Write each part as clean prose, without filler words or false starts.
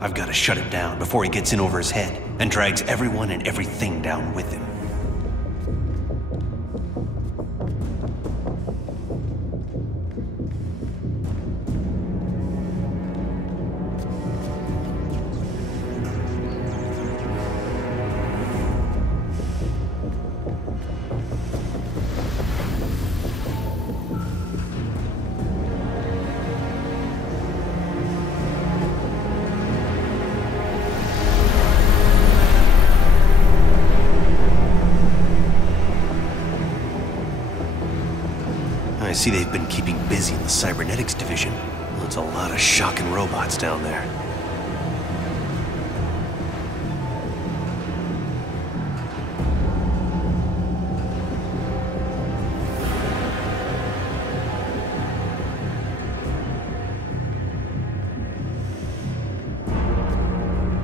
I've got to shut it down before he gets in over his head and drags everyone and everything down with him. I see they've been keeping busy in the cybernetics division. Well, it's a lot of shocking robots down there.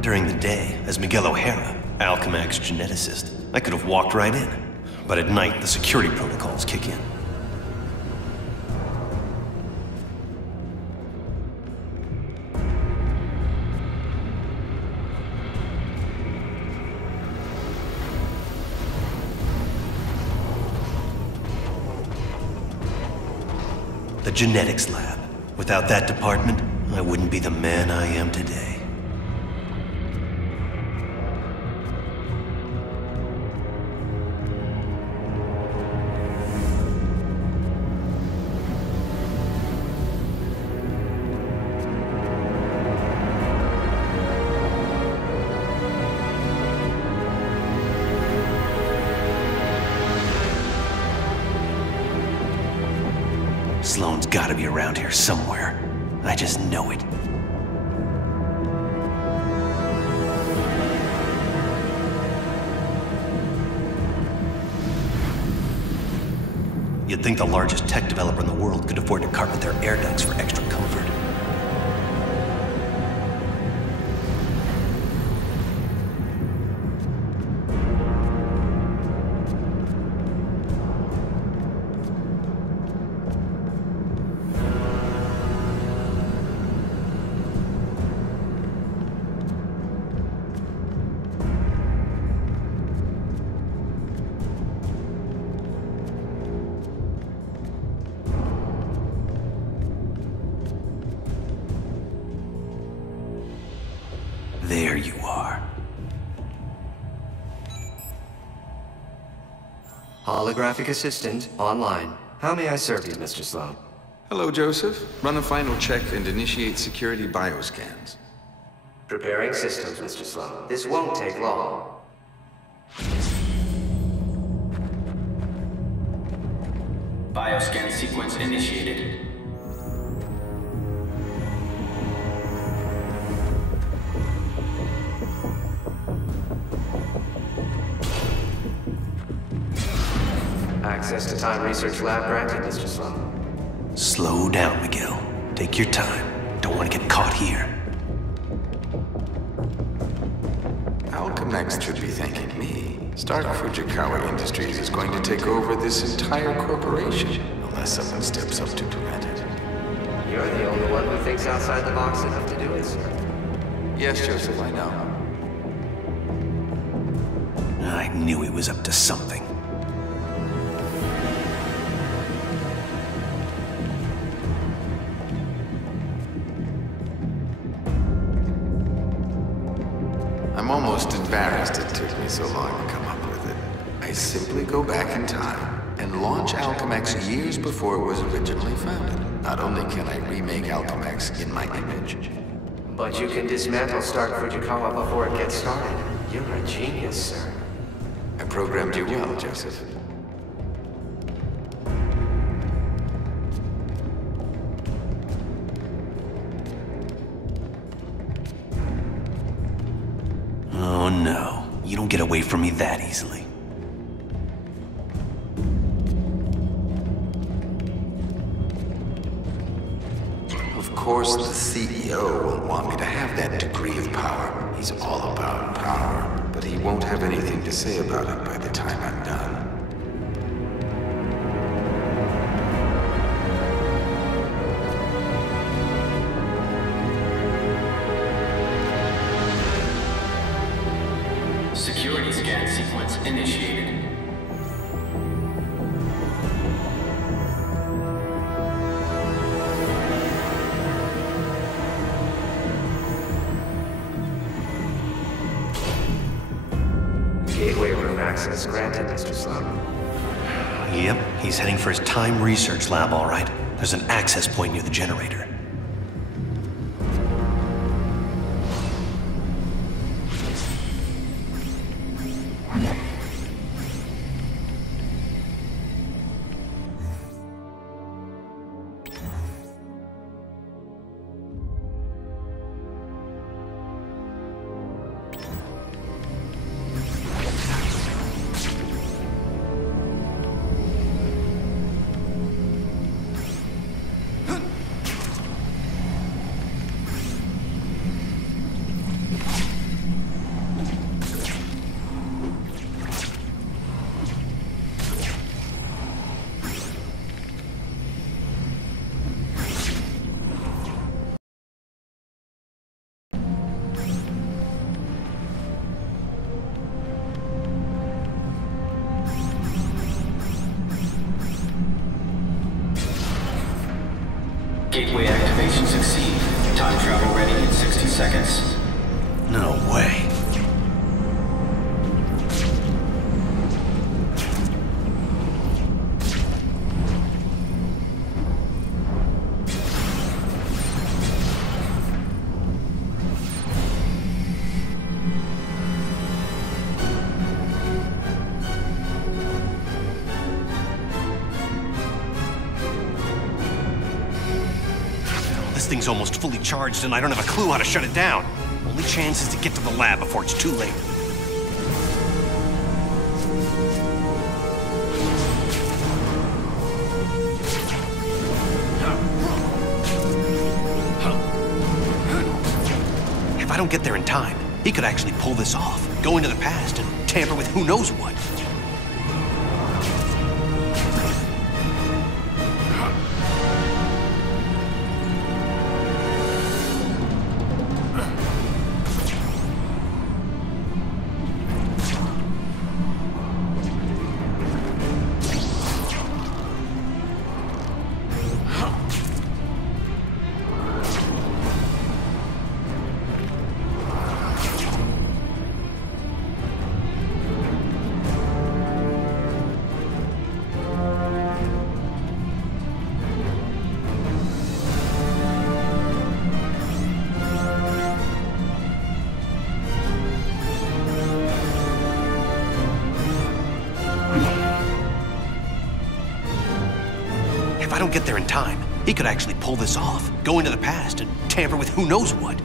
During the day, as Miguel O'Hara, Alchemax geneticist, I could have walked right in. But at night, the security protocols kick in. The genetics lab. Without that department, I wouldn't be the man I am today. Sloan's gotta be around here somewhere. I just know it. You'd think the largest tech developer in the world could afford to carpet their air ducts for extra comfort. There you are. Holographic assistant online. How may I serve you, Mr. Sloan? Hello, Joseph. Run a final check and initiate security bioscans. Preparing systems, Mr. Sloan. This won't take long. Bioscan sequence initiated. Access to Time Research Lab granted, Mr. Sloan. Slow down, Miguel. Take your time. Don't want to get caught here. Alchemax should be thanking me. Stark Fujikawa Industries is going to take over this entire corporation, unless someone steps up to prevent it. You're the only one who thinks outside the box enough to do it, sir. Yes, Joseph, I know. I knew he was up to something. I'm almost embarrassed it took me so long to come up with it. I simply go back in time and launch Alchemax years before it was originally founded. Not only can I remake Alchemax in my image, But you can dismantle Stark Fujikawa before it gets started. You're a genius, sir. I programmed you well, Joseph. Oh no, you don't get away from me that easily. Of course, the CEO won't want me to have that degree of power. He's all about power, but he won't have anything to say about it by the time I'm done. sequence initiated. Gateway room access granted, Mr. Sloan. Yep, he's heading for his time research lab, all right. There's an access point near the generator. Gateway activation succeed. Time travel ready in 60 seconds. No way. This thing's almost fully charged and I don't have a clue how to shut it down. Only chance is to get to the lab before it's too late. If I don't get there in time, he could actually pull this off, go into the past and tamper with who knows what. If I don't get there in time, he could actually pull this off, go into the past and tamper with who knows what.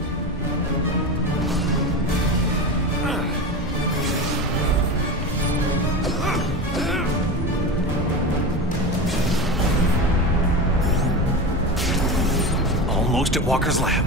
Almost at Walker's lab.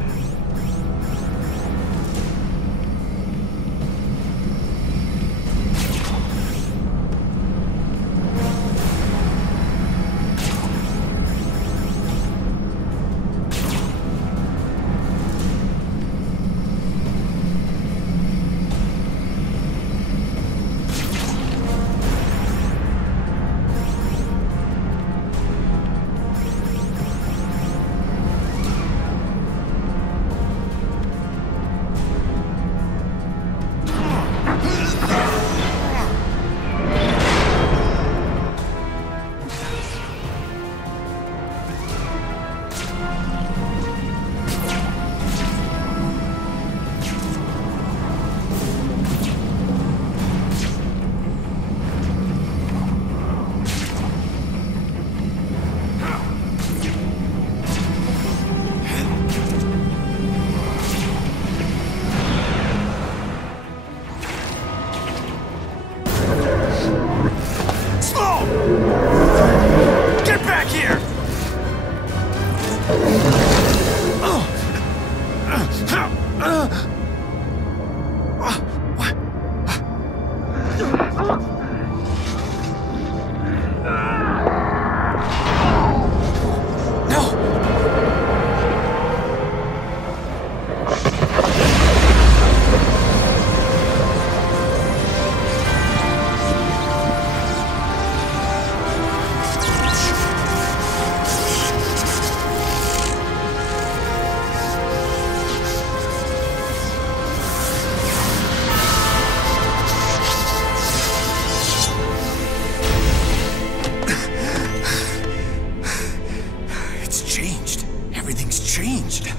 changed. Everything's changed.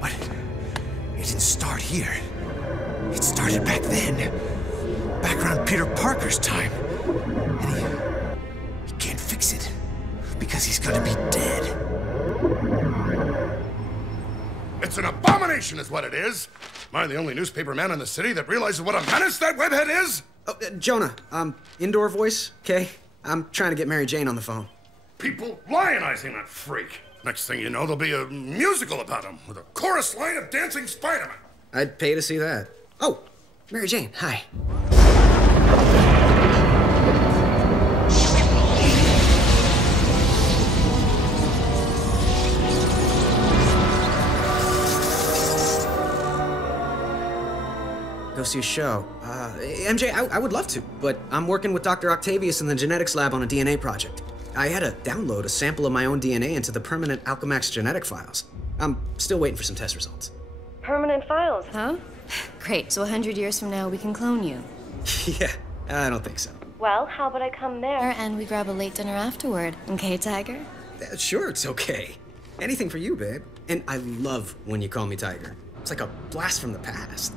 But it didn't start here. It started back then. Back around Peter Parker's time. And he can't fix it. Because he's gonna be dead. It's an abomination is what it is. Am I the only newspaper man in the city that realizes what a menace that webhead is? Oh, Jonah, indoor voice, okay? I'm trying to get Mary Jane on the phone. People lionizing that freak. Next thing you know, there'll be a musical about him with a chorus line of dancing Spider-Man. I'd pay to see that. Oh, Mary Jane, hi. Go see a show. MJ, I would love to, but I'm working with Dr. Octavius in the genetics lab on a DNA project. I had to download a sample of my own DNA into the permanent Alchemax genetic files. I'm still waiting for some test results. Permanent files, huh? Great, so 100 years from now we can clone you. Yeah, I don't think so. Well, how about I come there and we grab a late dinner afterward, okay, Tiger? Sure, it's okay. Anything for you, babe. And I love when you call me Tiger. It's like a blast from the past.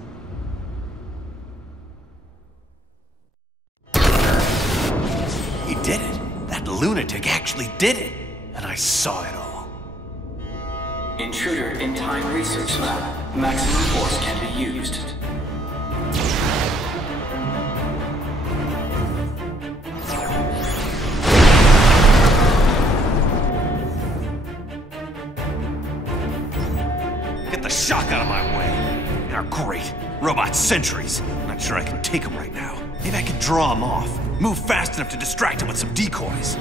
He did it. That lunatic actually did it. And I saw it all. Intruder in Time Research Lab. Maximum force can be used. Get the shock out of my way. Now, great. Robot sentries. Not sure I can take them right now. Maybe I can draw them off. Move fast enough to distract them with some decoys.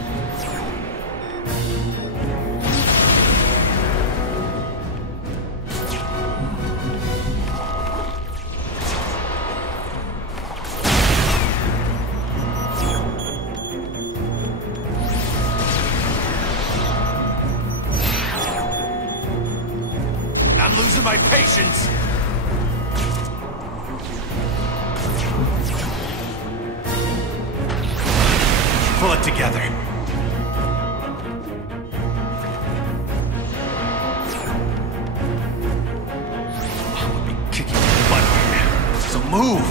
I'm losing my patience. Pull it together. I would be kicking your butt right now. So move.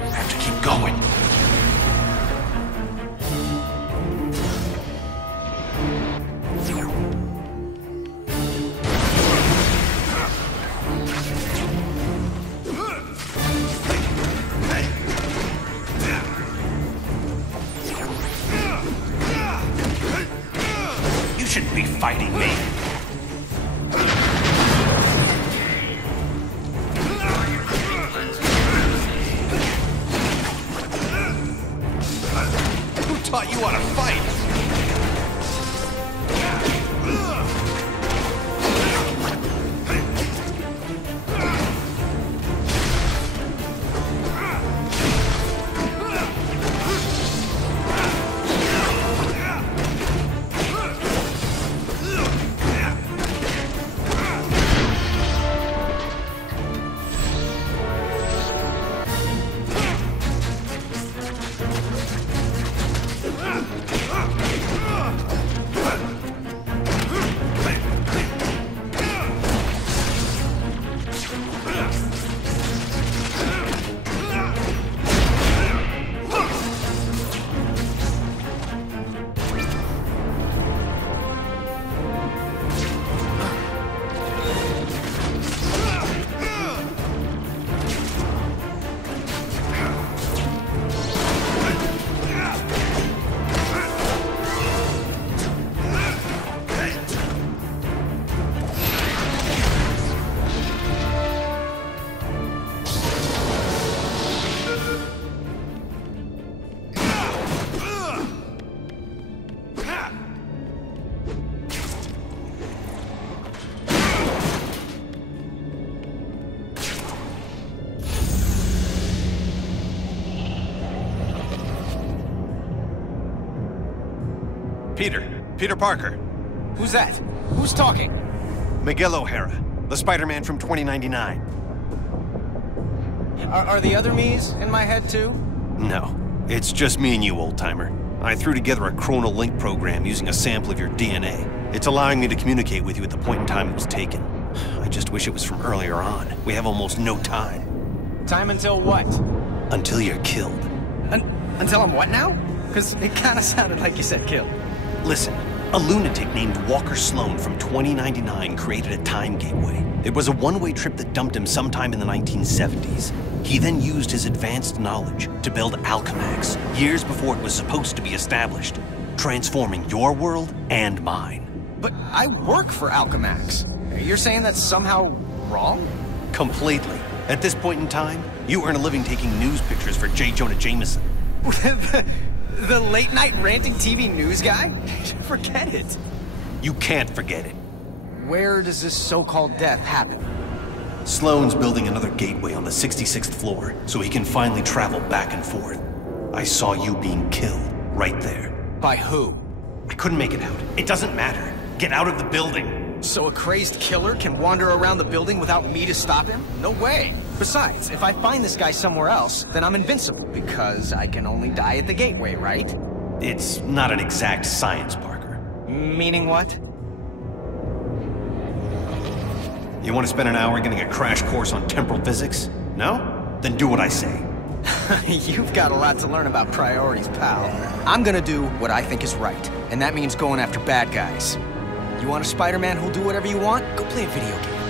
I have to keep going. Shouldn't be fighting me. Who taught you how to fight? Peter Parker. Who's that? Who's talking? Miguel O'Hara, the Spider-Man from 2099. Are the other me's in my head too? No, it's just me and you, old-timer. I threw together a chronal link program using a sample of your DNA. It's allowing me to communicate with you at the point in time it was taken. I just wish it was from earlier on. We have almost no time. Time until what? Until you're killed. Until I'm what now? Because it kind of sounded like you said killed. Listen, a lunatic named Walker Sloan from 2099 created a time gateway. It was a one-way trip that dumped him sometime in the 1970s. He then used his advanced knowledge to build Alchemax, years before it was supposed to be established, transforming your world and mine. But I work for Alchemax. You're saying that's somehow wrong? Completely. At this point in time, you earn a living taking news pictures for J. Jonah Jameson. The late-night ranting TV news guy? Forget it. You can't forget it. Where does this so-called death happen? Sloan's building another gateway on the 66th floor, so he can finally travel back and forth. I saw you being killed, right there. By who? I couldn't make it out. It doesn't matter. Get out of the building. So a crazed killer can wander around the building without me to stop him? No way. Besides, if I find this guy somewhere else, then I'm invincible, because I can only die at the gateway, right? It's not an exact science, Parker. Meaning what? You want to spend an hour getting a crash course on temporal physics? No? Then do what I say. You've got a lot to learn about priorities, pal. I'm gonna do what I think is right, and that means going after bad guys. You want a Spider-Man who'll do whatever you want? Go play a video game.